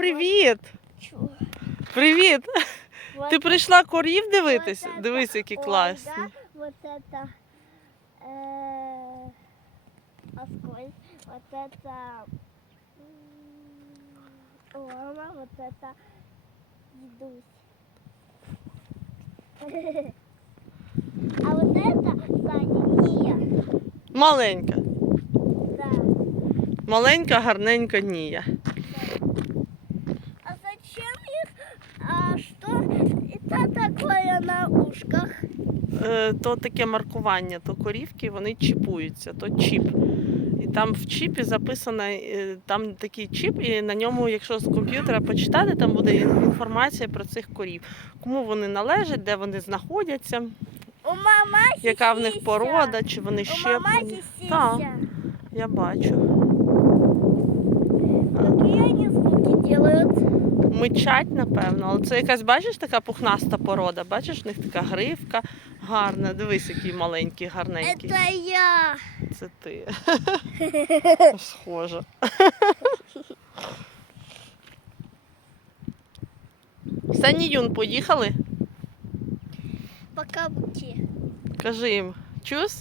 привіт! Чу. Привіт! Вот, Ти прийшла корів дивитися? вот это Дивись, які Ольга, класні. Вот это э, Аскольд, вот это м, Рома, вот это Дедусь. А вот это сзади Ния. Маленька. Да. Маленька, гарненька Нія. Такое на ушках? Е, то таке маркування, то корівки, вони чіпуються, то чіп. І там в чіпі записано, е, там такий чіп, і на ньому, якщо з комп'ютера почитати, там буде інформація про цих корів. Кому вони належать, де вони знаходяться, У мама яка в них порода, чи вони щеплені. Так, я бачу. Мичать, напевно, але це якась, бачиш, така пухнаста порода. Бачиш, в них така гривка гарна. Дивись, який маленький, гарненький. Это я. Це ти. Схоже. Сані Юн, поїхали? Пока пути. Кажи їм, чус?